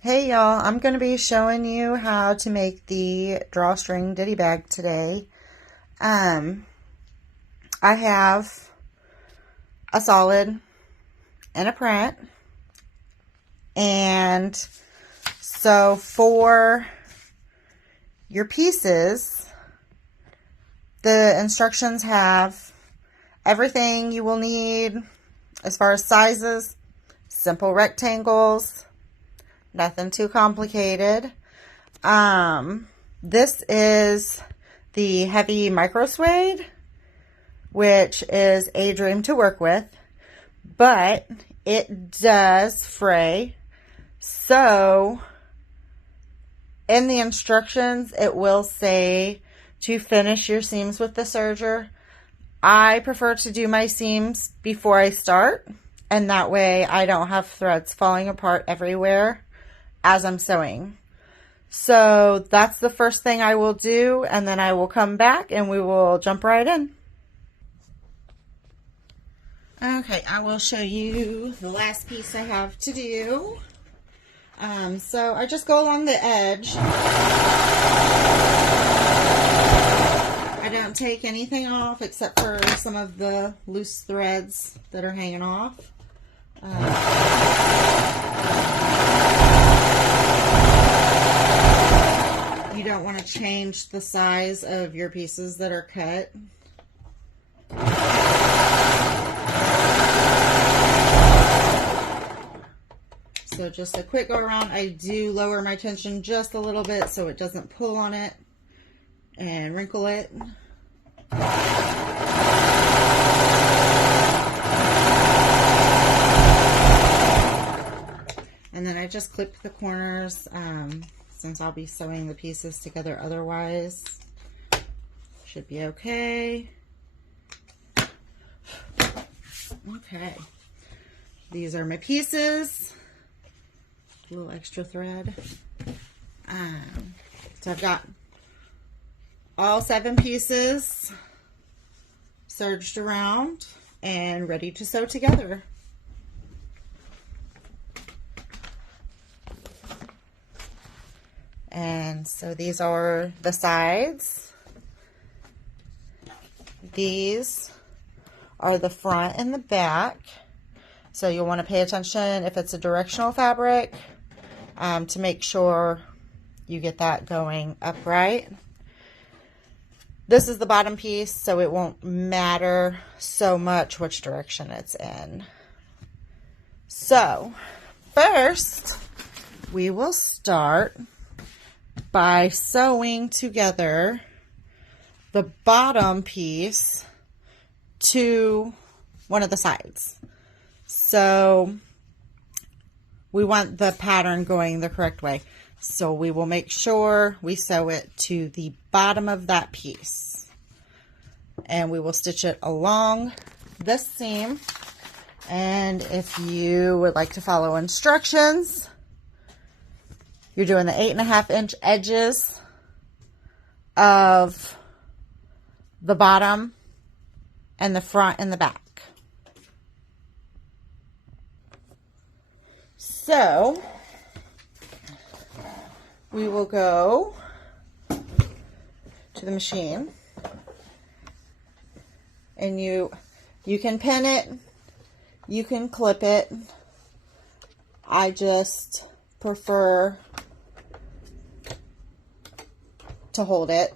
Hey y'all, I'm going to be showing you how to make the drawstring ditty bag today. I have a solid and a print, and so for your pieces, the instructions have everything you will need as far as sizes, simple rectangles, nothing too complicated. This is the heavy micro suede, which is a dream to work with, but it does fray. So in the instructions, it will say to finish your seams with the serger. I prefer to do my seams before I start, and that way I don't have threads falling apart everywhere as I'm sewing. So that's the first thing I will do, and then I will come back and we will jump right in. Okay, I will show you the last piece I have to do. So I just go along the edge. I don't take anything off except for some of the loose threads that are hanging off. You don't want to change the size of your pieces that are cut. So just a quick go around. I do lower my tension just a little bit so it doesn't pull on it and wrinkle it. And then I just clip the corners since I'll be sewing the pieces together otherwise. Should be okay. Okay. These are my pieces. A little extra thread. So I've got all 7 pieces serged around and ready to sew together. And so these are the sides. These are the front and the back. So you'll want to pay attention if it's a directional fabric to make sure you get that going upright. This is the bottom piece, so it won't matter so much which direction it's in. So first, we will start by sewing together the bottom piece to one of the sides. So we want the pattern going the correct way. So we will make sure we sew it to the bottom of that piece. And we will stitch it along this seam. And if you would like to follow instructions, you're doing the 8.5 inch edges of the bottom and the front and the back. So we will go to the machine, and you can pin it, you can clip it. I just prefer to hold it.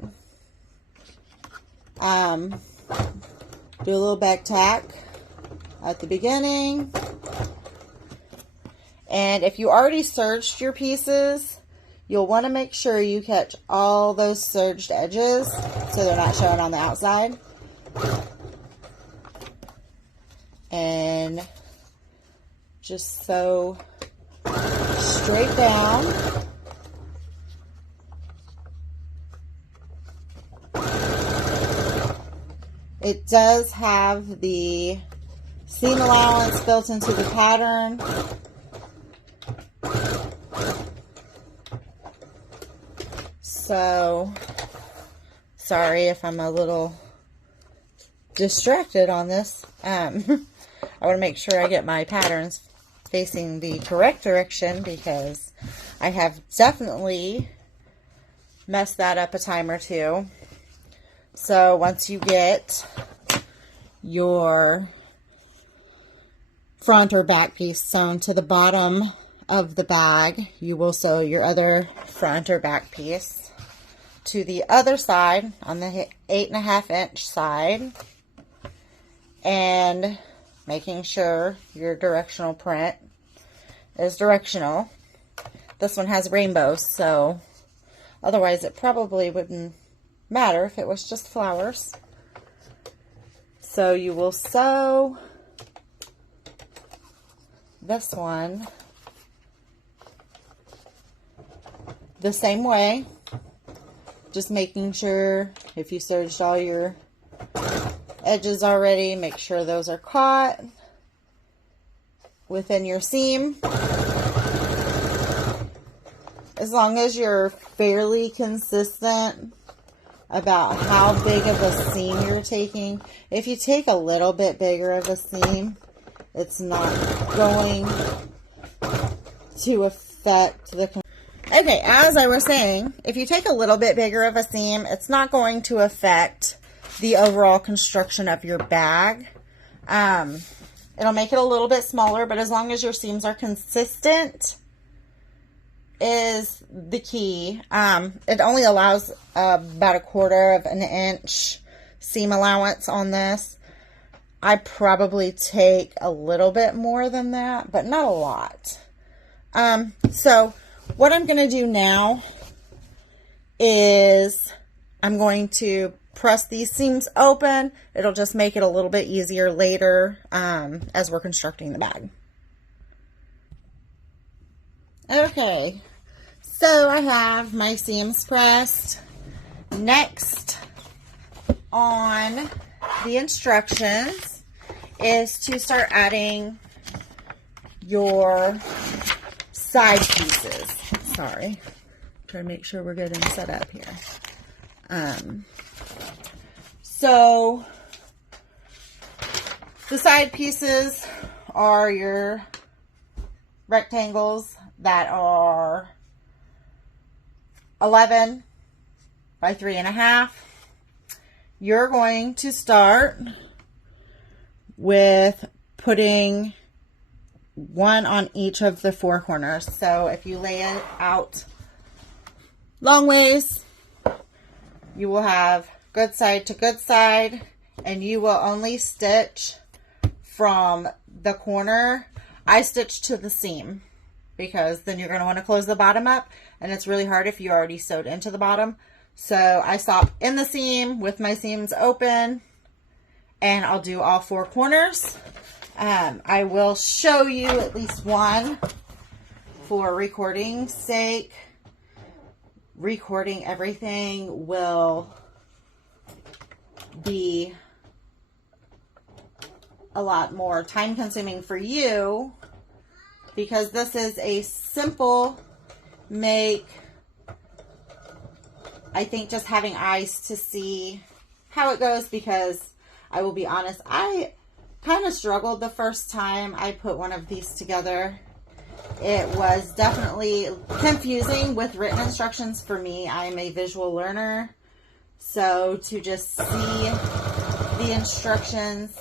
Do a little back tack at the beginning. And if you already serged your pieces, you'll want to make sure you catch all those serged edges so they're not showing on the outside. And just sew straight down. It does have the seam allowance built into the pattern. So, sorry if I'm a little distracted on this. I want to make sure I get my patterns facing the correct direction because I have definitely messed that up a time or two. So once you get your front or back piece sewn to the bottom of the bag, you will sew your other front or back piece to the other side on the 8.5 inch side, and making sure your directional print is directional. This one has rainbows, so otherwise it probably wouldn't matter if it was just flowers. So you will sew this one the same way, just making sure if you serged all your edges already, make sure those are caught within your seam. As long as you're fairly consistent about how big of a seam you're taking. If you take a little bit bigger of a seam, it's not going to affect the... Okay, as I was saying, if you take a little bit bigger of a seam, it's not going to affect the overall construction of your bag. It'll make it a little bit smaller, but as long as your seams are consistent is the key. It only allows about 1/4 of an inch seam allowance on this. I probably take a little bit more than that, but not a lot. So what I'm going to do now is I'm going to press these seams open. It'll just make it a little bit easier later as we're constructing the bag. Okay, so I have my seams pressed. Next on the instructions is to start adding your side pieces. Sorry, try to make sure we're getting set up here. So the side pieces are your rectangles that are 11 by 3.5. You're going to start with putting one on each of the 4 corners. So if you lay it out long ways, you will have good side to good side, and you will only stitch from the corner. I stitch to the seam because then you're going to want to close the bottom up, and it's really hard if you already sewed into the bottom. So I stop in the seam with my seams open, and I'll do all 4 corners. I will show you at least one for recording's sake. Recording everything will be a lot more time consuming for you, because this is a simple make. I think just having eyes to see how it goes, because I will be honest, I kind of struggled the first time I put one of these together. It was definitely confusing with written instructions for me. I'm a visual learner, so to just see the instructions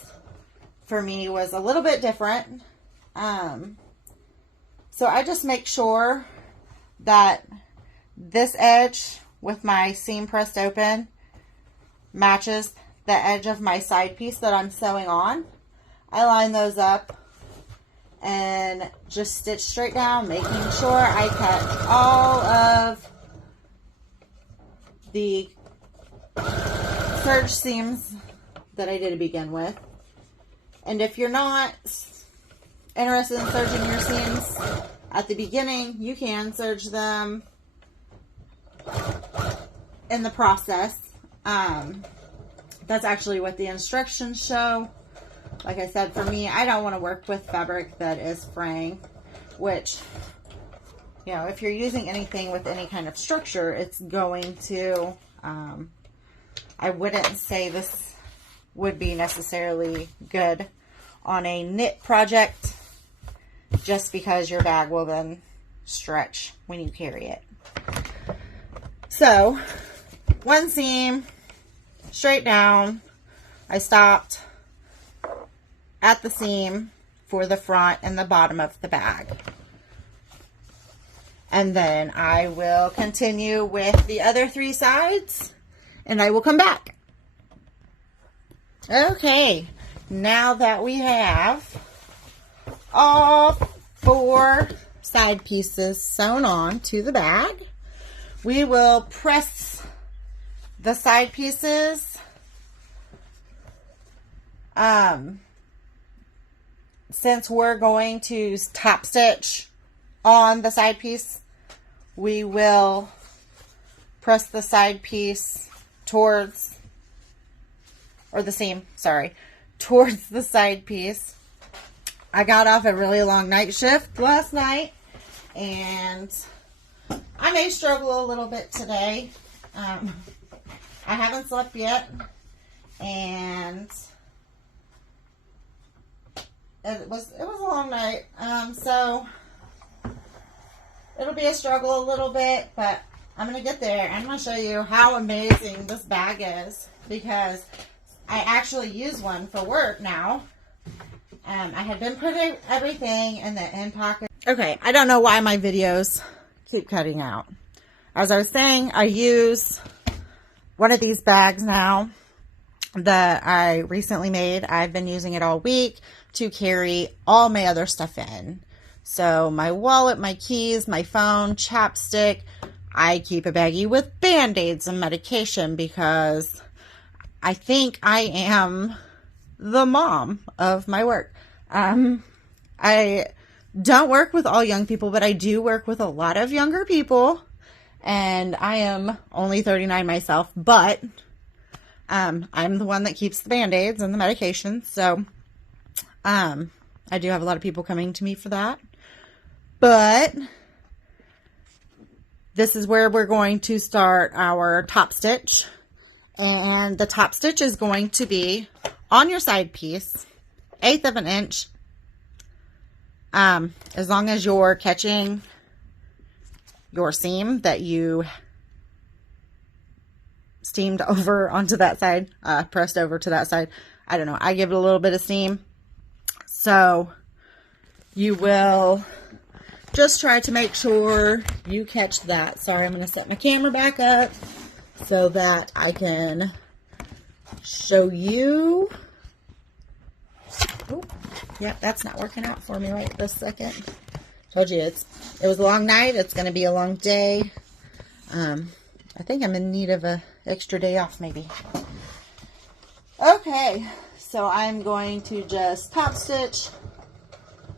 for me was a little bit different. So I just make sure that this edge with my seam pressed open matches the edge of my side piece that I'm sewing on. I line those up and just stitch straight down, making sure I cut all of the serge seams that I did to begin with. And if you're not interested in serging your seams at the beginning, you can serge them in the process. That's actually what the instructions show. Like I said, for me, I don't want to work with fabric that is fraying, which, you know, if you're using anything with any kind of structure, it's going to, I wouldn't say this would be necessarily good on a knit project, just because your bag will then stretch when you carry it. So, one seam, straight down. I stopped at the seam for the front and the bottom of the bag. And then I will continue with the other 3 sides, and I will come back. Okay, now that we have all 4 side pieces sewn on to the bag, we will press the side pieces since we're going to top stitch on the side piece, we will press the side piece towards, or the seam, sorry, towards the side piece. I got off a really long night shift last night, and I may struggle a little bit today. I haven't slept yet, and it was a long night, so it'll be a struggle a little bit, but I'm going to get there. I'm going to show you how amazing this bag is, because I actually use one for work now. I had been putting everything in the end pocket. Okay, I don't know why my videos keep cutting out. As I was saying, I use one of these bags now that I recently made. I've been using it all week to carry all my other stuff in. So my wallet, my keys, my phone, chapstick. I keep a baggie with Band-Aids and medication because I think I am the mom of my work. I don't work with all young people, but I do work with a lot of younger people. And I am only 39 myself, but I'm the one that keeps the Band-Aids and the medication. So I do have a lot of people coming to me for that. But this is where we're going to start our top stitch. And the top stitch is going to be on your side piece, 1/8 of an inch. As long as you're catching your seam that you steamed over onto that side, pressed over to that side. I don't know. I give it a little bit of steam. So you will just try to make sure you catch that. Sorry, I'm going to set my camera back up so that I can show you. Oh, yep, that's not working out for me right this second. Told you it was a long night. It's going to be a long day. I think I'm in need of an extra day off maybe. Okay, so I'm going to just top stitch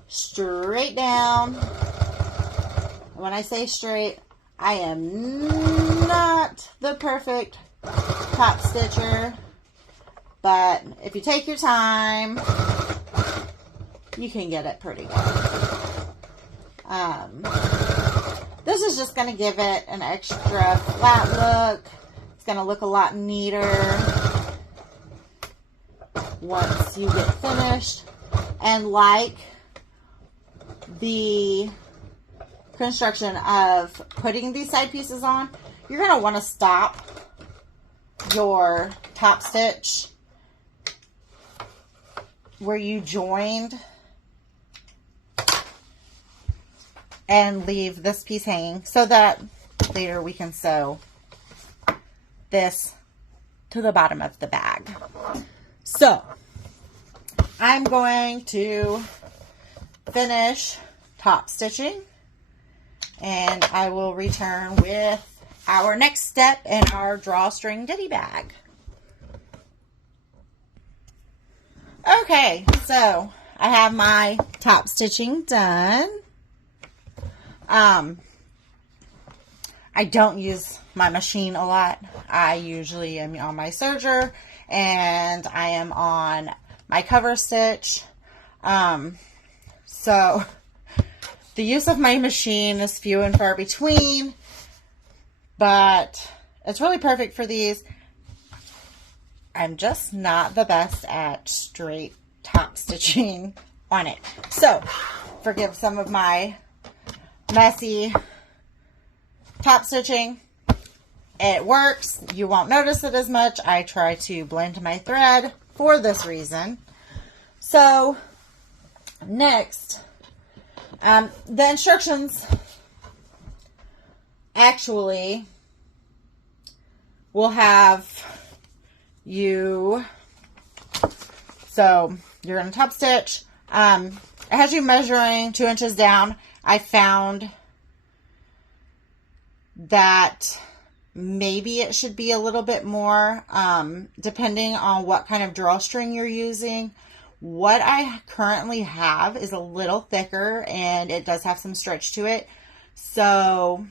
straight down. When I say straight, I am not the perfect top stitcher, but if you take your time, you can get it pretty good. This is just going to give it an extra flat look. It's going to look a lot neater once you get finished. And like the construction of putting these side pieces on, you're going to want to stop your top stitch where you joined and leave this piece hanging so that later we can sew this to the bottom of the bag. So I'm going to finish top stitching, and I will return with our next step in our drawstring ditty bag. Okay, so I have my top stitching done. I don't use my machine a lot. I usually am on my serger, and I am on my cover stitch. So the use of my machine is few and far between, but it's really perfect for these. I'm just not the best at straight top stitching on it. So forgive some of my messy top stitching. It works. You won't notice it as much. I try to blend my thread for this reason. So next, the instructions actually will have you, so you're going to top stitch. It has you measuring 2 inches down. I found that maybe it should be a little bit more, depending on what kind of drawstring you're using. What I currently have is a little thicker and it does have some stretch to it. So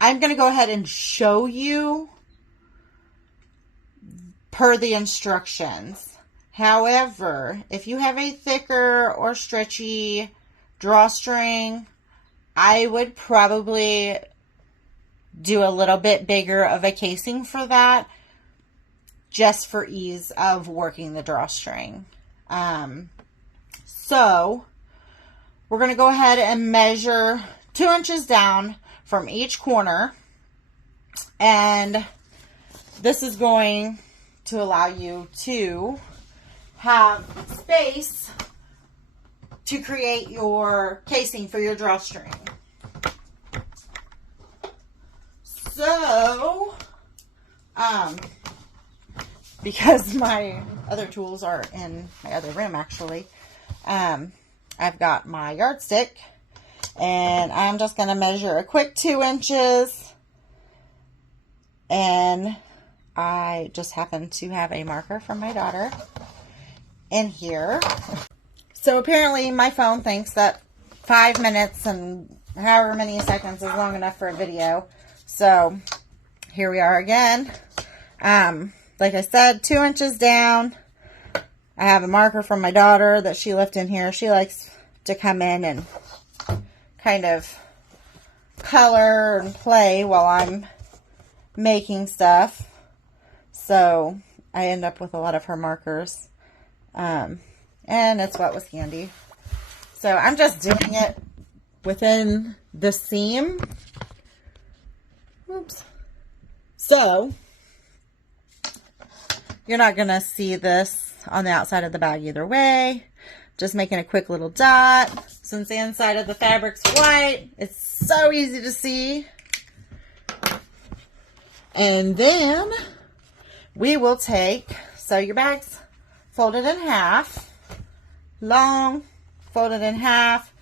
I'm going to go ahead and show you per the instructions. However, if you have a thicker or stretchy drawstring, I would probably do a little bit bigger of a casing for that, just for ease of working the drawstring. So we're going to go ahead and measure 2 inches down from each corner, and this is going to allow you to have space to create your casing for your drawstring. So, because my other tools are in my other room, actually, I've got my yardstick, and I'm just going to measure a quick 2 inches, and I just happen to have a marker from my daughter in here. So apparently my phone thinks that 5 minutes and however many seconds is long enough for a video. So here we are again. Like I said, 2 inches down. I have a marker from my daughter that she left in here. She likes to come in and kind of color and play while I'm making stuff. So I end up with a lot of her markers. And it's what was handy. So I'm just doing it within the seam. Oops. So you're not going to see this on the outside of the bag either way. Just making a quick little dot. Since the inside of the fabric's white, it's so easy to see. And then we will take, so your bag's folded in half, long, folded in half,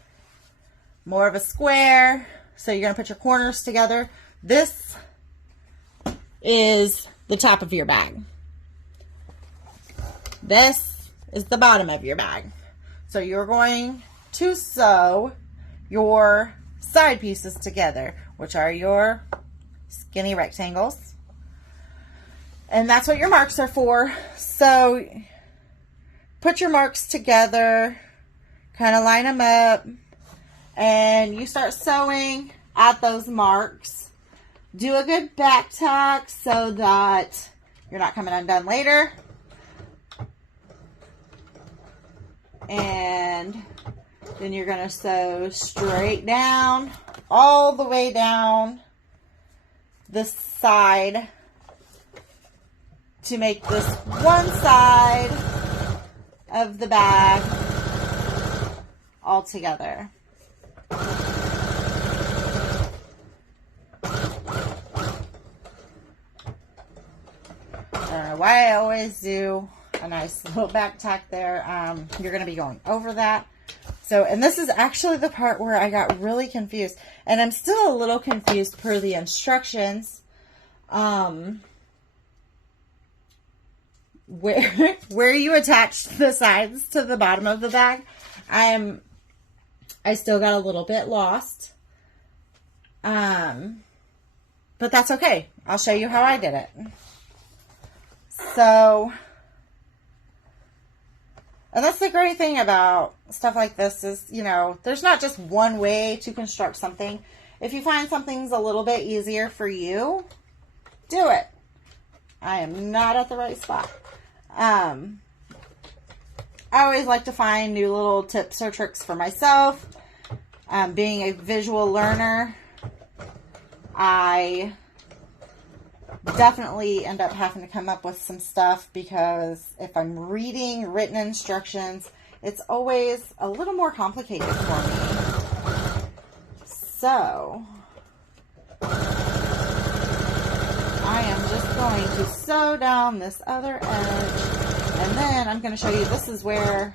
more of a square. So you're going to put your corners together. This is the top of your bag. This is the bottom of your bag. So you're going to sew your side pieces together, which are your skinny rectangles. And that's what your marks are for. So put your marks together, kind of line them up, and you start sewing at those marks. Do a good back tuck so that you're not coming undone later. And then you're going to sew straight down, all the way down this side to make this one side of the bag all together. I don't know why I always do a nice little back tack there. You're going to be going over that. So, and this is actually the part where I got really confused. And I'm still a little confused per the instructions. Where you attach the sides to the bottom of the bag. I still got a little bit lost. But that's okay. I'll show you how I did it. So, and that's the great thing about stuff like this is, you know, there's not just one way to construct something. If you find something's a little bit easier for you, do it. I am not at the right spot. I always like to find new little tips or tricks for myself. Being a visual learner, I definitely end up having to come up with some stuff, because if I'm reading written instructions, it's always a little more complicated for me. So I am just going to sew down this other edge, and then I'm going to show you, this is where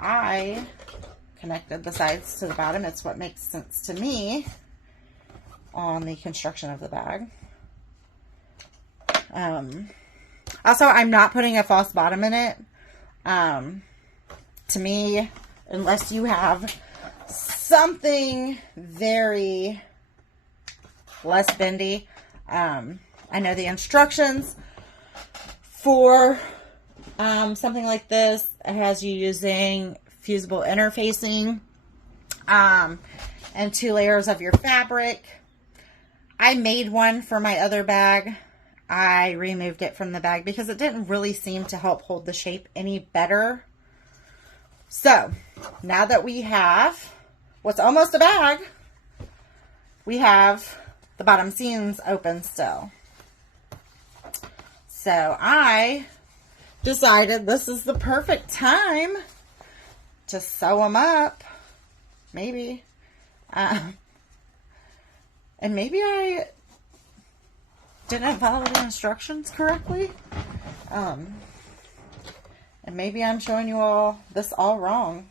I connected the sides to the bottom. It's what makes sense to me on the construction of the bag. Also, I'm not putting a false bottom in it. To me, unless you have something very less bendy. I know the instructions for something like this, it has you using fusible interfacing and 2 layers of your fabric. I made one for my other bag. I removed it from the bag because it didn't really seem to help hold the shape any better. So now that we have what's almost a bag, we have the bottom seams open still. So I decided this is the perfect time to sew them up. Maybe. And maybe I didn't follow the instructions correctly. And maybe I'm showing you all this all wrong.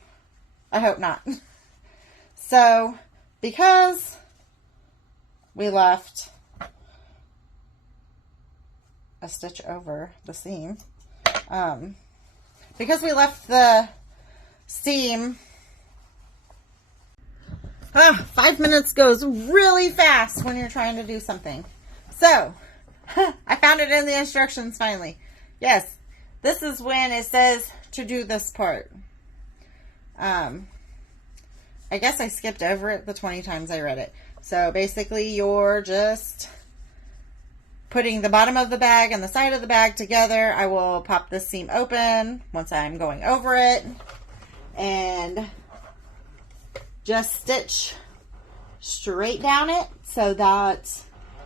I hope not. So, because we left a stitch over the seam, because we left the seam, 5 minutes goes really fast when you're trying to do something. So, I found it in the instructions finally. Yes, this is when it says to do this part. I guess I skipped over it the 20 times I read it. So basically you're just putting the bottom of the bag and the side of the bag together. I will pop this seam open once I'm going over it and just stitch straight down it so that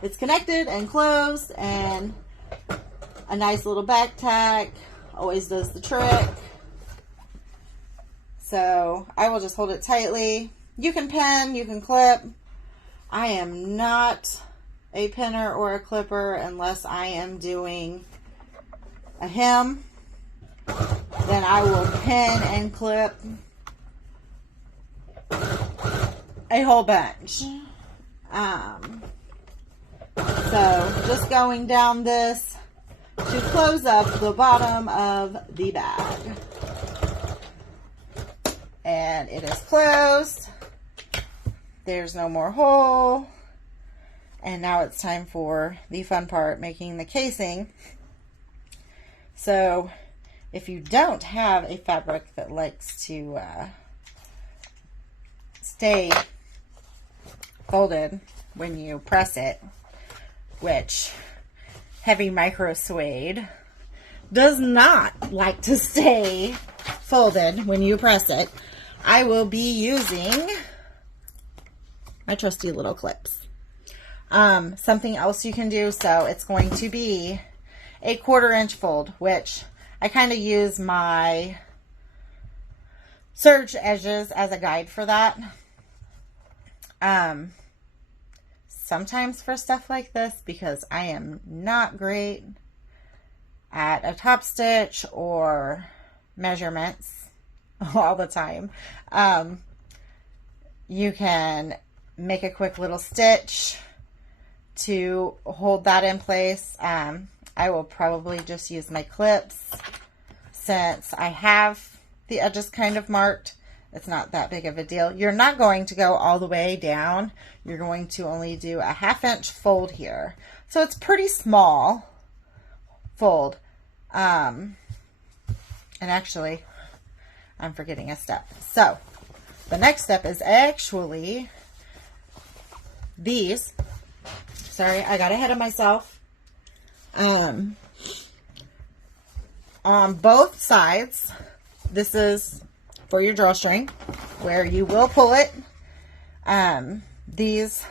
it's connected and closed, and a nice little back tack always does the trick. So I will just hold it tightly. You can pin, you can clip. I am not a pinner or a clipper unless I am doing a hem. Then I will pin and clip a whole bunch. So just going down this to close up the bottom of the bag. And it is closed. There's no more hole. And now it's time for the fun part, making the casing. So if you don't have a fabric that likes to stay folded when you press it, which heavy micro suede does not like to stay folded when you press it, I will be using my trusty little clips. Something else you can do, so it's going to be a 1/4 inch fold, which I kind of use my serge edges as a guide for that. Sometimes for stuff like this, because I am not great at a top stitch or measurements all the time, you can make a quick little stitch to hold that in place. I will probably just use my clips since I have the edges kind of marked. It's not that big of a deal. You're not going to go all the way down. You're going to only do a 1/2 inch fold here. So it's pretty small fold. And actually, I'm forgetting a step. So the next step is actually these. Sorry, I got ahead of myself. On both sides, this is for your drawstring where you will pull it. These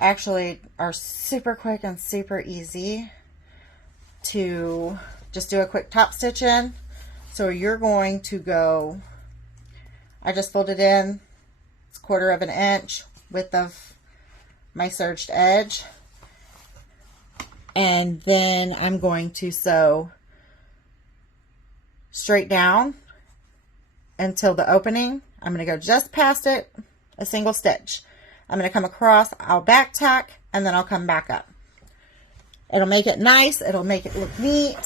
actually are super quick and super easy to just do a quick top stitch in. So you're going to go, I just folded in, it's 1/4 of an inch width of my serged edge. And then I'm going to sew straight down until the opening. I'm going to go just past it, a single stitch. I'm going to come across, I'll back tack, and then I'll come back up. It'll make it nice, it'll make it look neat.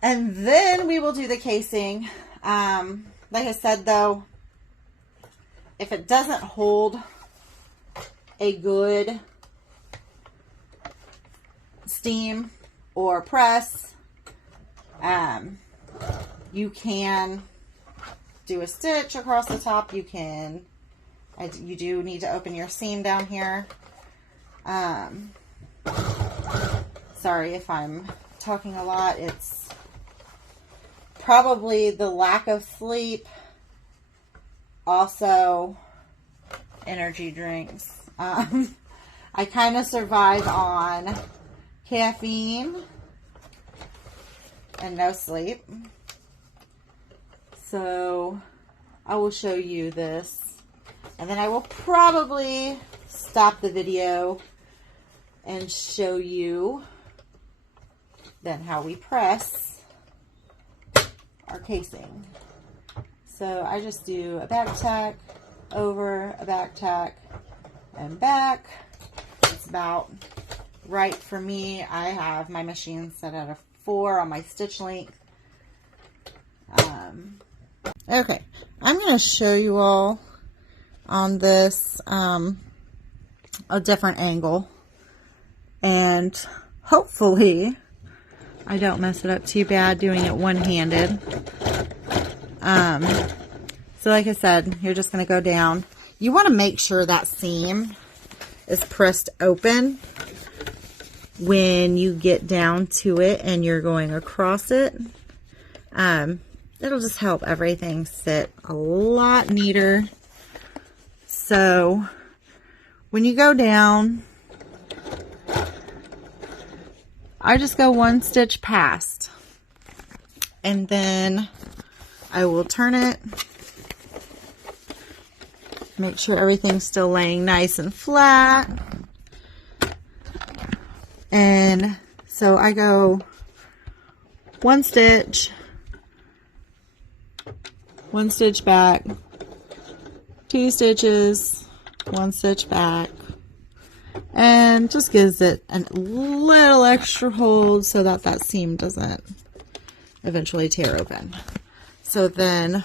And then we will do the casing. Like I said though, if it doesn't hold a good steam or press, you can do a stitch across the top. You can, you do need to open your seam down here. Sorry if I'm talking a lot. It's probably the lack of sleep, also energy drinks. I kind of survive on caffeine and no sleep. So I will show you this, and then I will probably stop the video and show you then how we press our casing. So I just do a back tack, over, a back tack, and back. It's about right for me. I have my machine set at a 4 on my stitch length. Okay, I'm going to show you all on this a different angle, and hopefully I don't mess it up too bad doing it one-handed. So like I said, you're just going to go down. You want to make sure that seam is pressed open when you get down to it and you're going across it. It'll just help everything sit a lot neater. So when you go down, I just go 1 stitch past, and then I will turn it, make sure everything's still laying nice and flat. And so I go 1 stitch, 1 stitch back, 2 stitches, 1 stitch back, and just gives it a little extra hold so that that seam doesn't eventually tear open. So then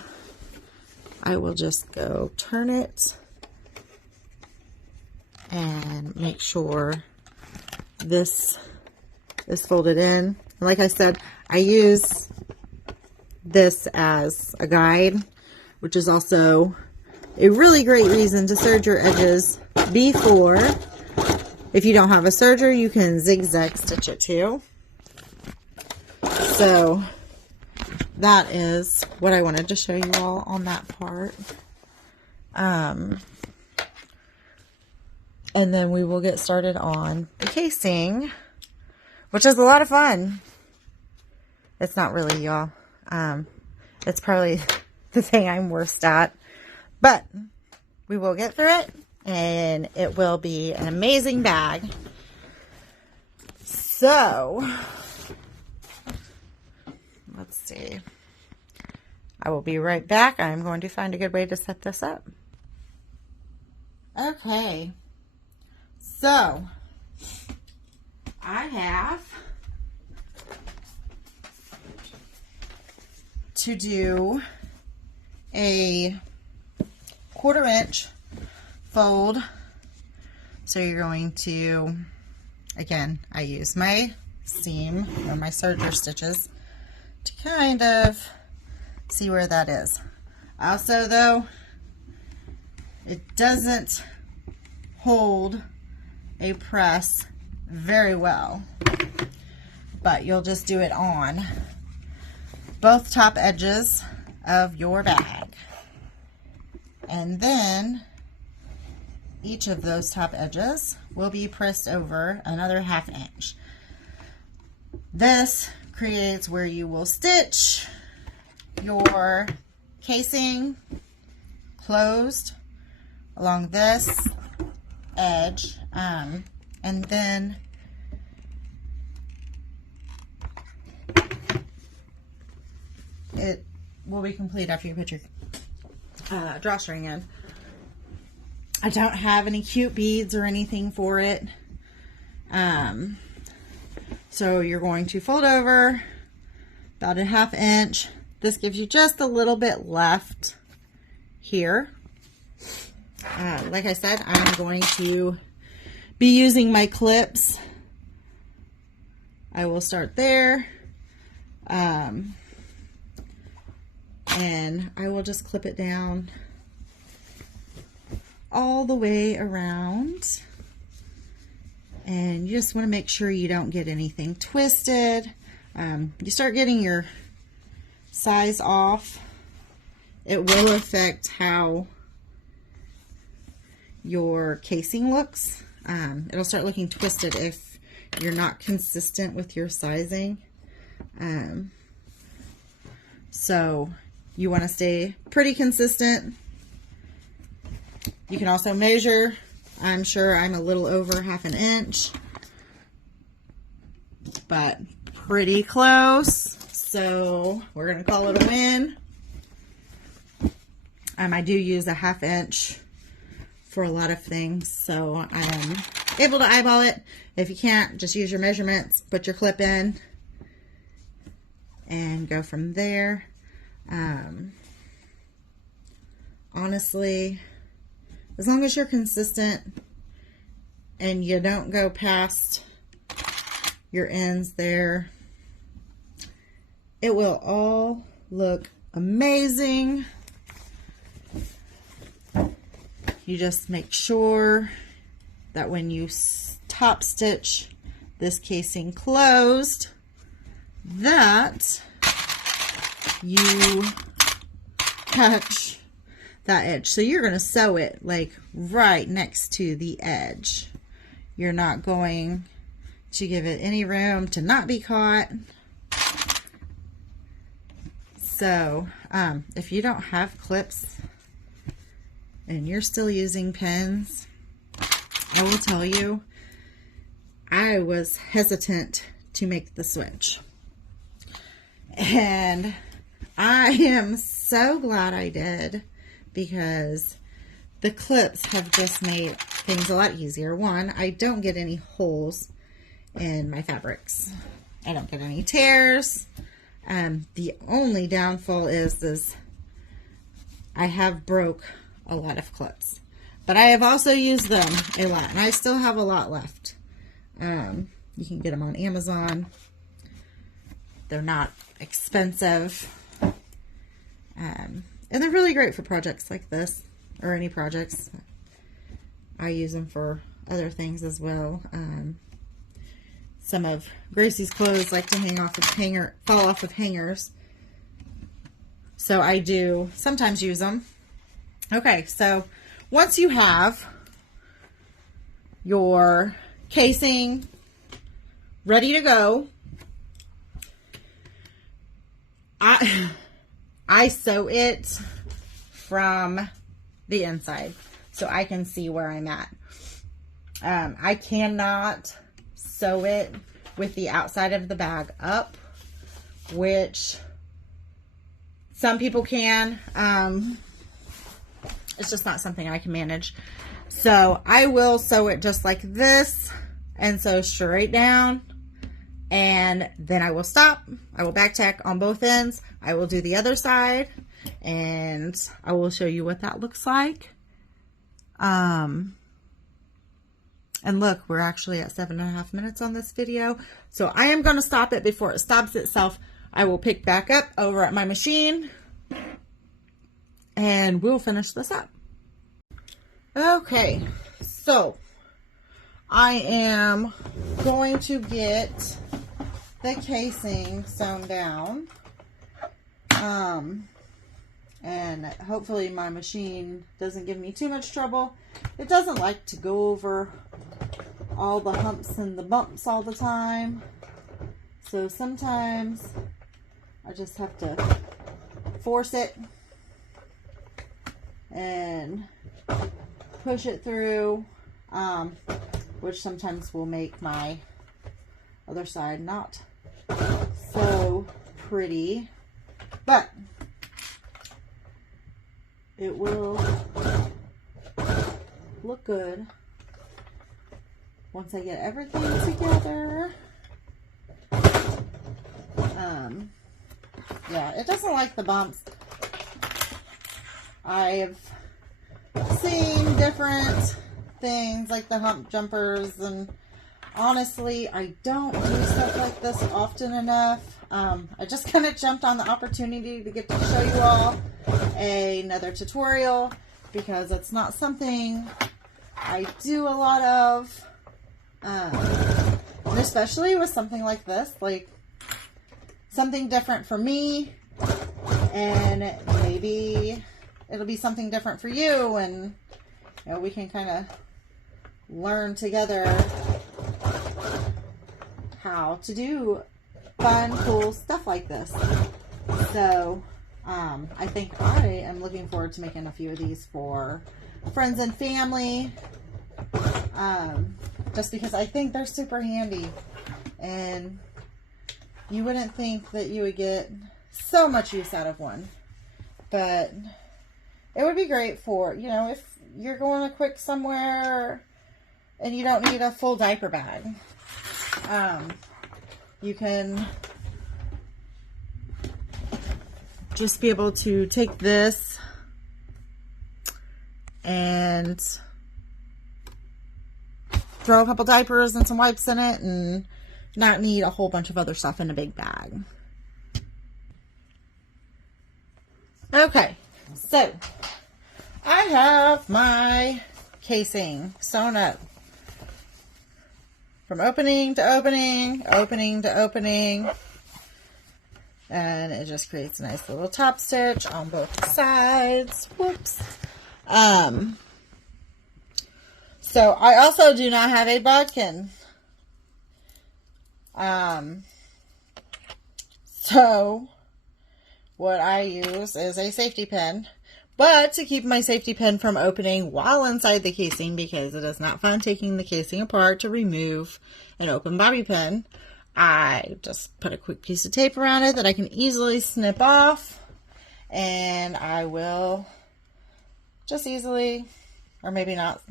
I will just go turn it and make sure this is folded in. Like I said, I use this as a guide, which is also a really great reason to serge your edges before. If you don't have a serger, you can zigzag stitch it too. So that is what I wanted to show you all on that part. And then we will get started on the casing, which is a lot of fun. It's not really, y'all. It's probably the thing I'm worst at, but we will get through it, and it will be an amazing bag. So let's see. I will be right back. I'm going to find a good way to set this up. Okay. So I have to do a 1/4 inch fold. So you're going to, again, I use my seam or my serger stitches to kind of see where that is. Also though, it doesn't hold a press very well, but you'll just do it on both top edges of your bag. And then each of those top edges will be pressed over another 1/2 inch. This creates where you will stitch your casing closed along this edge, and then it will be complete after you put your drawstring in. I don't have any cute beads or anything for it. So you're going to fold over about a 1/2 inch. This gives you just a little bit left here. Like I said, I'm going to be using my clips. I will start there. And I will just clip it down all the way around. And you just want to make sure you don't get anything twisted. You start getting your size off, it will affect how your casing looks. It'll start looking twisted if you're not consistent with your sizing. So you want to stay pretty consistent. You can also measure. I'm sure I'm a little over 1/2 inch, but pretty close. So we're going to call it a win. I do use a 1/2 inch for a lot of things, so I'm able to eyeball it. If you can't, just use your measurements, put your clip in, and go from there. Honestly, as long as you're consistent and you don't go past your ends there, it will all look amazing. You just make sure that when you top stitch this casing closed, that you touch that edge. So you're going to sew it like right next to the edge. You're not going to give it any room to not be caught. So if you don't have clips and you're still using pins, I will tell you, I was hesitant to make the switch. And I am so glad I did, because the clips have just made things a lot easier. One, I don't get any holes in my fabrics. I don't get any tears. The only downfall is I have broke a lot of clips, but I have also used them a lot, and I still have a lot left. You can get them on Amazon. They're not expensive, and they're really great for projects like this, or any projects. I use them for other things as well. Some of Gracie's clothes like to fall off of hangers, so I do sometimes use them. Okay, so once you have your casing ready to go, I sew it from the inside so I can see where I'm at. I cannot sew it with the outside of the bag up, which some people can. It's just not something I can manage. So I will sew it just like this, and sew straight down, and then I will stop. I will back tack on both ends. I will do the other side, and I will show you what that looks like. And look, we're actually at 7.5 minutes on this video, so I am going to stop it before it stops itself. I will pick back up over at my machine, and we'll finish this up. Okay, so I am going to get the casing sewn down. and hopefully my machine doesn't give me too much trouble. It doesn't like to go over all the humps and the bumps all the time, so sometimes I just have to force it and push it through, which sometimes will make my other side not so pretty, but it will look good once I get everything together. Yeah, it doesn't like the bumps. I've seen different things like the hump jumpers, and honestly, I don't do stuff like this often enough. I just kind of jumped on the opportunity to get to show you all another tutorial because it's not something I do a lot of, and especially with something like this, like something different for me, and maybe it'll be something different for you, and you know, we can kind of learn together how to do fun, cool stuff like this. So I think I am looking forward to making a few of these for friends and family, just because I think they're super handy, and you wouldn't think that you would get so much use out of one, but it would be great for, you know, if you're going to quick somewhere and you don't need a full diaper bag. You can just be able to take this and throw a couple diapers and some wipes in it and not need a whole bunch of other stuff in a big bag. Okay, so I have my casing sewn up from opening to opening, opening to opening, and it just creates a nice little top stitch on both sides. Whoops. So I also do not have a bodkin. So what I use is a safety pin, but to keep my safety pin from opening while inside the casing, because it is not fun taking the casing apart to remove an open bobby pin, I just put a quick piece of tape around it that I can easily snip off, and I will just easily, or maybe not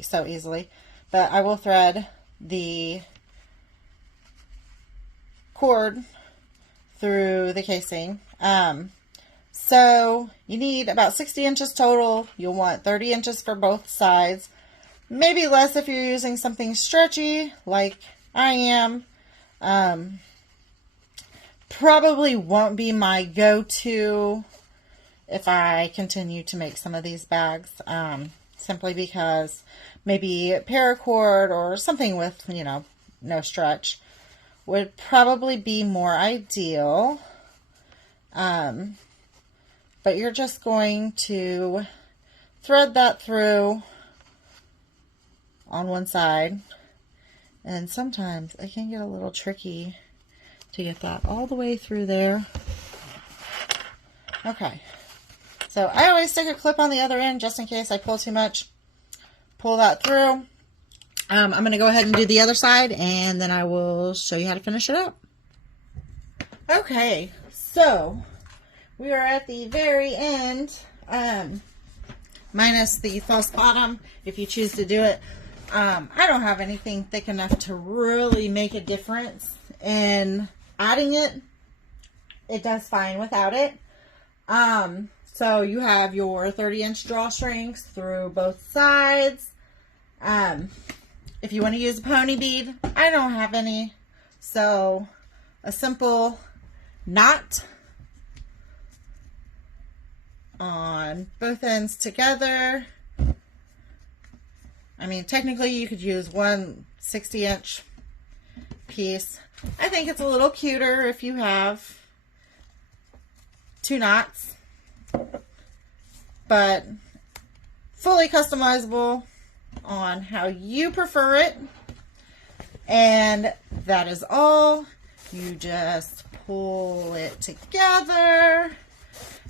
so easily, but I will thread the cord through the casing. So you need about 60 inches total. You'll want 30 inches for both sides, maybe less if you're using something stretchy like I am. Probably won't be my go-to if I continue to make some of these bags, simply because maybe paracord or something with, you know, no stretch would probably be more ideal. But you're just going to thread that through on one side, and sometimes it can get a little tricky to get that all the way through there. Okay, so I always stick a clip on the other end just in case I pull too much. Pull that through. I'm going to go ahead and do the other side, and then I will show you how to finish it up. Okay, so we are at the very end, minus the false bottom, if you choose to do it. I don't have anything thick enough to really make a difference in adding it. It does fine without it. So you have your 30-inch drawstrings through both sides. If you want to use a pony bead, I don't have any, so a simple knot on both ends together. I mean, technically you could use one 60-inch piece. I think it's a little cuter if you have two knots. but fully customizable on how you prefer it. And that is all. You just pull it together.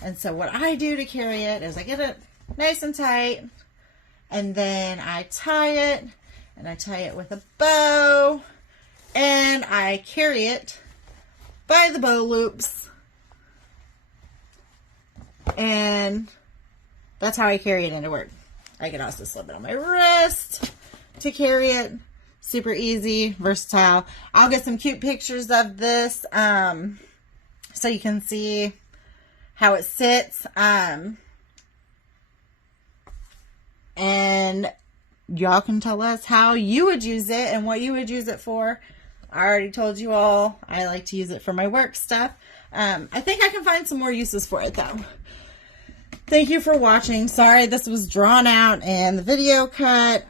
And so what I do to carry it is I get it nice and tight, and then I tie it, and I tie it with a bow, and I carry it by the bow loops. And that's how I carry it into work. I can also slip it on my wrist to carry it. Super easy, versatile. I'll get some cute pictures of this so you can see how it sits. And y'all can tell us how you would use it and what you would use it for. I already told you all I like to use it for my work stuff. I think I can find some more uses for it though. Thank you for watching. Sorry this was drawn out and the video cut.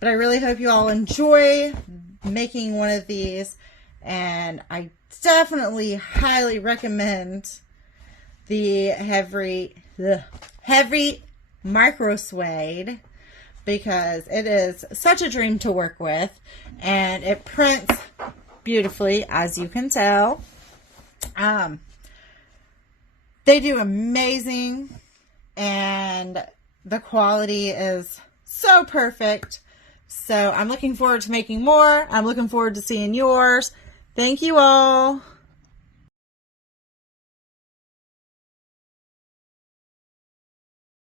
But I really hope you all enjoy making one of these. And I definitely highly recommend the heavy micro suede, because it is such a dream to work with, and it prints beautifully, as you can tell. They do amazing, and the quality is so perfect. So I'm looking forward to making more. I'm looking forward to seeing yours. Thank you all.